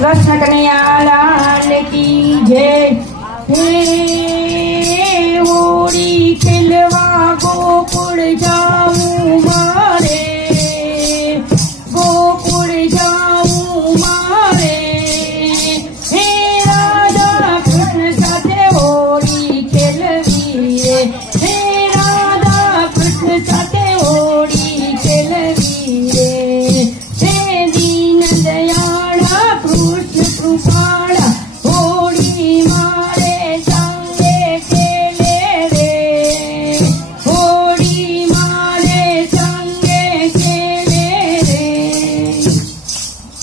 कृष्ण कन्हैया लाल की जय। हे होली खेलवा गोकुल जाऊं मारे, गोकुल जाऊं मारे। हे राधा कृष्ण साथे होली खेलवी रे, हे राधा कृष्ण साथे होली खेलवी रे। हे दीन दयाळा कृष्ण कृपाळा होली मारे संगे केले रे, होली मारे संगे केले रे।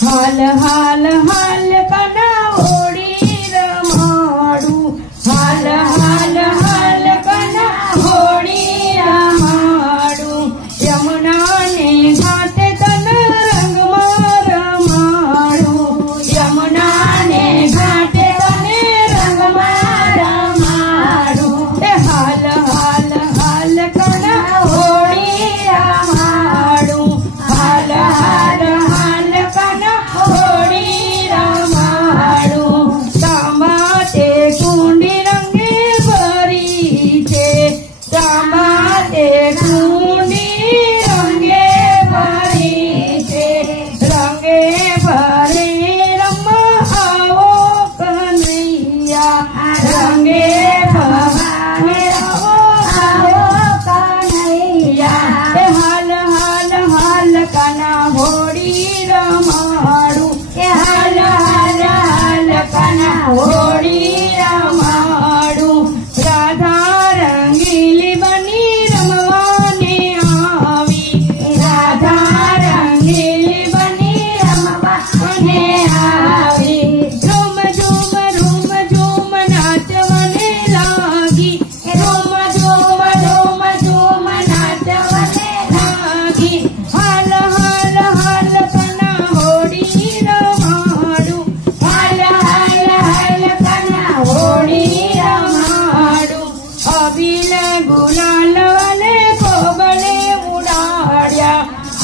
हाल हाल हाल कना होली रमाडू, हाल हाल हाल कना होली रमाडू। यमुना ने घाटे तन रंग रमाडू, यमुना ने घाटे तने रंग रमाडू। हाल हाल हाल कना होली रमाडू, हाल हाल हाल कना होली रमाडू। तांबाते कुंडी रंगे भरी छे, तांबाते कुंडी रंगे भरी छे, रंगे भरे रमा आवो कन्हैया, रंगे भवाने आवो कन्हैया। हाल हाल हाल कना होली रमाडू, हाल हाल हाल कना होली रमाडू। राधा रंगीली बनी रमवाने आवी, राधा रंगीली बनी रमवाने आवी। झूम झूम नाचवने लागी, झूम झूम नाचवने लागी। हाल हाल हाल कना होली रमाडू, हाल हाल हाल कना होली रमाडू। अबील गुलाल वाले कोबले उडाड्या,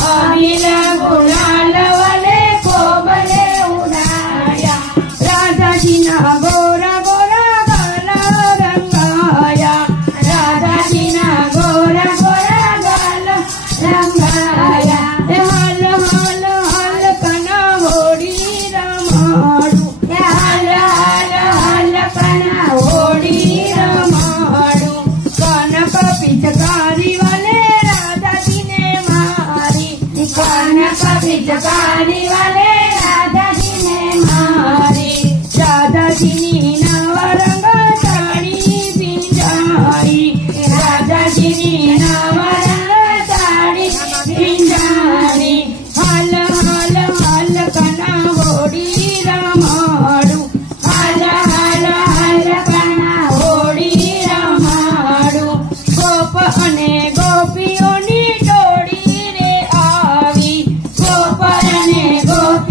अबील गुलाल वाले कोबले उडाड्या। राधाजीना गोरा गोरा गाला रंगाया, राधाजीना गोरा गोरा गाला रंगाया। हाल हाल हाल कना होली रमाडू, हाल हाल हाल कना होली रमाडू। कनक पिचकारी वाले राधाजी ने मारी, कनक पिचकारी वाले राधाजी ने मारी। राधाजी नव रंग साड़ी पिंजारी, राधाजी नव रंग साड़ी पिंजारी। हाल हाल हाल कना होली रमाडू, हाल हाल हाल कना होली रमाडू। गोप अने गोपीओनी टोळी रे आवी, गोप अने गोपीओनी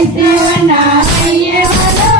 વૈષ્ણવના હૈયે વાલો